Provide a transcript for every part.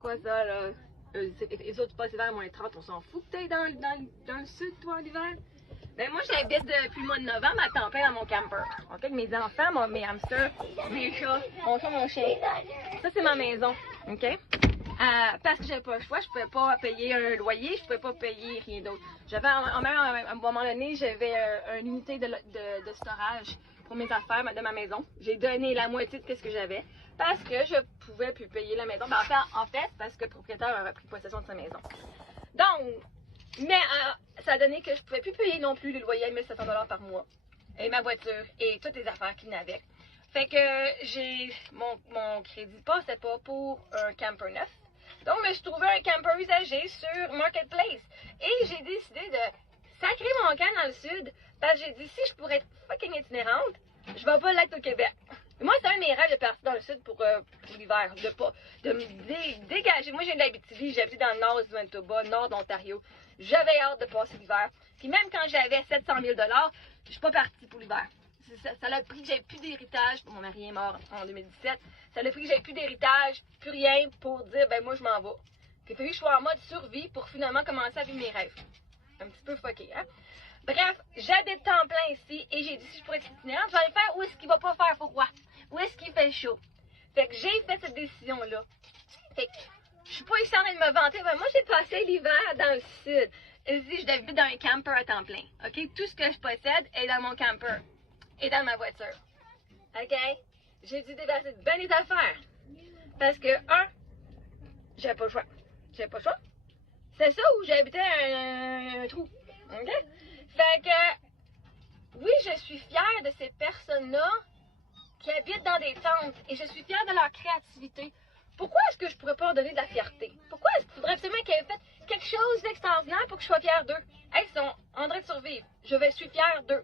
quoi ça, là? Les autres passent l'hiver, moins 30, on s'en fout que t'ailles dans le sud, toi, en hiver? Ben moi, j'habite depuis le mois de novembre à temps plein dans mon camper. OK, avec mes enfants, mes hamsters, mes chats, mon chat, mon chien. Ça, c'est ma maison, OK? Parce que j'avais pas le choix, je pouvais pas payer un loyer, je pouvais pas payer rien d'autre. J'avais, à un moment donné, j'avais une unité de storage pour mes affaires de ma maison. J'ai donné la moitié de ce que j'avais parce que je pouvais plus payer la maison. Ben, en fait, parce que le propriétaire avait pris possession de sa maison. Donc, mais ça a donné que je pouvais plus payer non plus le loyer à 1700 $ par mois. Et ma voiture et toutes les affaires qui venaient avec. Fait que j'ai mon crédit passait pas pour un camper neuf. Donc, je me suis trouvé un camper usagé sur Marketplace. Et j'ai décidé de sacrer mon camp dans le sud. Parce que j'ai dit, si je pourrais être fucking itinérante, je vais pas l'être au Québec. Et moi, c'est un de mes rêves de partir dans le sud pour l'hiver. De me dégager. Moi, j'ai de l'Abitibi. J'habite dans le nord du Manitoba, nord d'Ontario. J'avais hâte de passer l'hiver. Puis même quand j'avais 700 000 $, je suis pas partie pour l'hiver. Ça l'a pris que j'avais plus d'héritage. Mon mari est mort en 2017. Ça l'a pris que j'avais plus d'héritage, plus rien pour dire, ben moi, je m'en vais. Puis il a fallu que je sois en mode survie pour finalement commencer à vivre mes rêves. Un petit peu fucké, hein? Bref, j'habite temps plein ici et j'ai dit, si je pourrais être itinérante, je vais le faire où est-ce qu'il va pas faire froid. Où est-ce qu'il fait chaud. Fait que j'ai fait cette décision-là. Fait que je suis pas ici en train de me vanter. Ben, moi, j'ai passé l'hiver dans le sud. Ici, je habite dans un camper à temps plein. OK? Tout ce que je possède est dans mon camper. Et dans ma voiture. OK? J'ai dû déverser bien les affaires. Parce que, j'avais pas le choix. J'avais pas le choix. C'est ça où j'habitais un trou. OK? Fait que, oui, je suis fière de ces personnes-là qui habitent dans des tentes. Et je suis fière de leur créativité. Pourquoi est-ce que je pourrais pas leur donner de la fierté? Pourquoi est-ce qu'il faudrait absolument qu'ils aient fait quelque chose d'extraordinaire pour que je sois fière d'eux? Hey, ils sont en train de survivre. Je suis fière d'eux.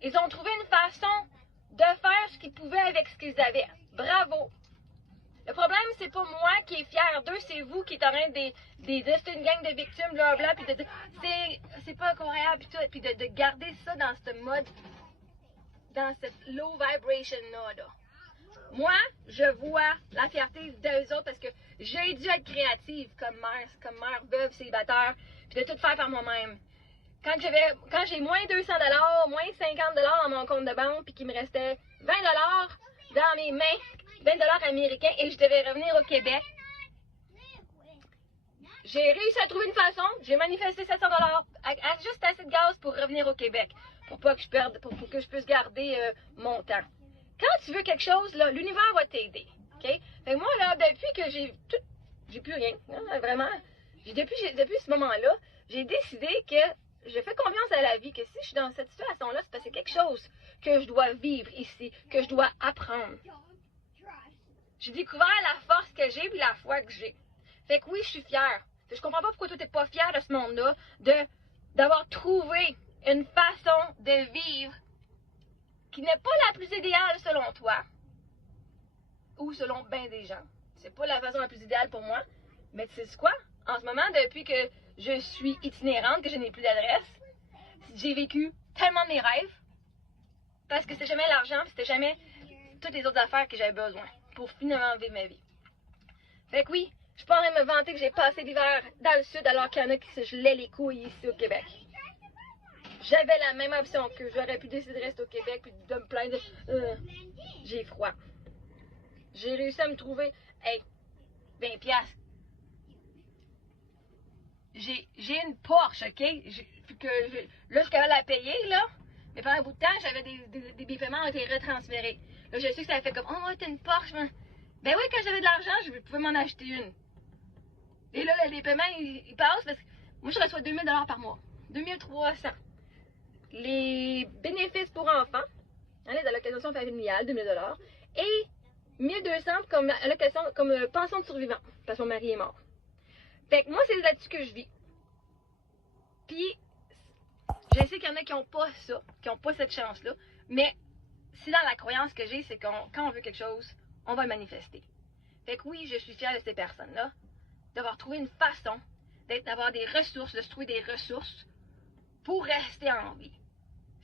Ils ont trouvé une façon de faire ce qu'ils pouvaient avec ce qu'ils avaient. Bravo! Le problème, c'est pas moi qui est fière d'eux, c'est vous qui êtes en train de c'est une gang de victimes, blablabla, puis c'est pas agréable, puis de garder ça dans ce mode, dans cette low vibration-là, là. Moi, je vois la fierté d'eux autres parce que j'ai dû être créative comme mère, veuve, célibataire, puis de tout faire par moi-même. Quand j'ai moins 200 $, moins 50 $ dans mon compte de banque, puis qu'il me restait 20 $ dans mes mains, 20 $ américains, et je devais revenir au Québec, j'ai réussi à trouver une façon, j'ai manifesté 700 $ à juste assez de gaz pour revenir au Québec, pour pas que je perde, pour que je puisse garder mon temps. Quand tu veux quelque chose, là, l'univers va t'aider, OK? Fait que moi, là, depuis que j'ai plus rien, hein, vraiment, depuis ce moment-là, j'ai décidé que je fais confiance à la vie, que si je suis dans cette situation-là, c'est parce que c'est quelque chose que je dois vivre ici, que je dois apprendre. J'ai découvert la force que j'ai et la foi que j'ai. Fait que oui, je suis fière. Fait que je comprends pas pourquoi toi t'es pas fière de ce monde-là, d'avoir trouvé une façon de vivre qui n'est pas la plus idéale selon toi, ou selon bien des gens. C'est pas la façon la plus idéale pour moi, mais tu sais quoi? En ce moment, depuis que je suis itinérante, que je n'ai plus d'adresse, j'ai vécu tellement de mes rêves, parce que c'était jamais l'argent, c'était jamais toutes les autres affaires que j'avais besoin pour finalement vivre ma vie. Fait que oui, je suis pas en train de me vanter que j'ai passé l'hiver dans le sud alors qu'il y en a qui se gelaient les couilles ici au Québec. J'avais la même option que j'aurais pu décider de rester au Québec puis de me plaindre. J'ai froid. J'ai réussi à me trouver, hey, 20 $. J'ai une Porsche, OK? Là, je capable de la payer, là. Mais pendant un bout de temps, j'avais des paiements qui ont été retransférés. Là, je sais que ça a fait comme, oh, ouais, t'as une Porsche. Ben oui, quand j'avais de l'argent, je pouvais m'en acheter une. Et là, les paiements, ils passent parce que moi, je reçois 2000 $ par mois. 2300. Les bénéfices pour enfants, hein, les allocations familiales, 2000 $. Et 1200 comme allocation, comme pension de survivant, parce que mon mari est mort. Fait que moi, c'est là-dessus que je vis. Puis, je sais qu'il y en a qui n'ont pas ça, qui n'ont pas cette chance-là, mais si dans la croyance que j'ai, c'est quand on veut quelque chose, on va le manifester. Fait que oui, je suis fière de ces personnes-là, d'avoir trouvé une façon, d'avoir des ressources, de se trouver des ressources pour rester en vie.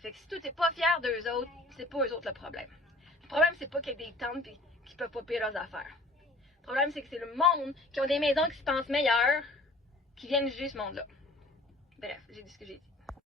Fait que si tu n'es pas fier d'eux autres, c'est pas eux autres le problème. Le problème, c'est pas qu'il y ait des tantes qui peuvent pas payer leurs affaires. Le problème, c'est que c'est le monde qui ont des maisons qui se pensent meilleures qui viennent juger ce monde-là. Bref, j'ai dit ce que j'ai dit.